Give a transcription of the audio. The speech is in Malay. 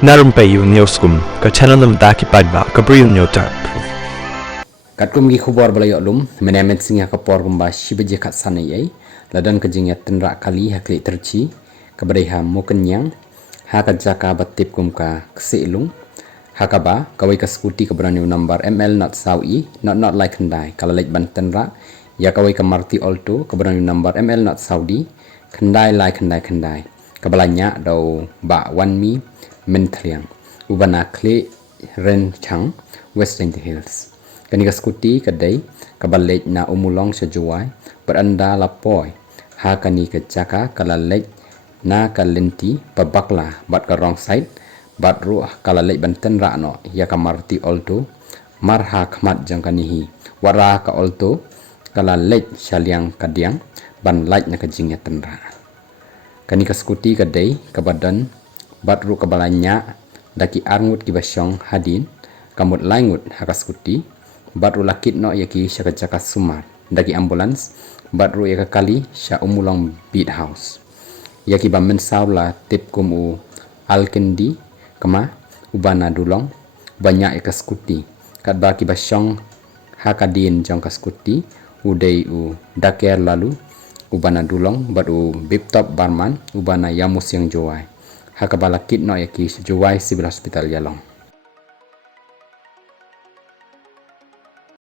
Na Rympei U Hynñiewtrep, channel nabynta paidbah, Bri U Hynñiewtrep. Katkum gi khubor balai olum menemen singa kapor gumba shibaje kat sana yai ladan kejing ya tynrah kali Khliehtyrshi kabadai ha mokenyang haka jaka batip kumka kselung haka ba kawai ka Scooty kabrani number ml not sawi not like kendai kala lek ban tynrah ya kawai ka marti Alto kabrani number ml not saudi kendai like kendai kabalanya dau ba wan mi mentliang ubana Kyrteng West Hills kani ka Scooty kadai kabalej na umulong sa Jowai beranda lapoi ha kani ka jaka kalalej na ka lynti pabakla bat ka wrong side bat ruh kalalej ban tynrah no ya ka marti Alto marha khmat jang kanihi wara ka Alto kalalej syaliang kadiang ban laj na ka jing ya tynrah kani ka Scooty kadai kabadan bat ruh kabalanya daki ngut ki basyong hadin kamut laingut haka Scooty batru lakit no yaki syaka jaka sumar daki ambulans batru yaka kali sya umulong beat house yaki ba Mynsaw la tip kum u alkendi kama ubana dulong banyak yaka Scooty kat ba ki basyong hakadin jong ka Scooty udai u daker lalu ubana dulong batu bip top barman ubana yamus yang Jowai haka balakit no yaki Jowai civil hospital yalong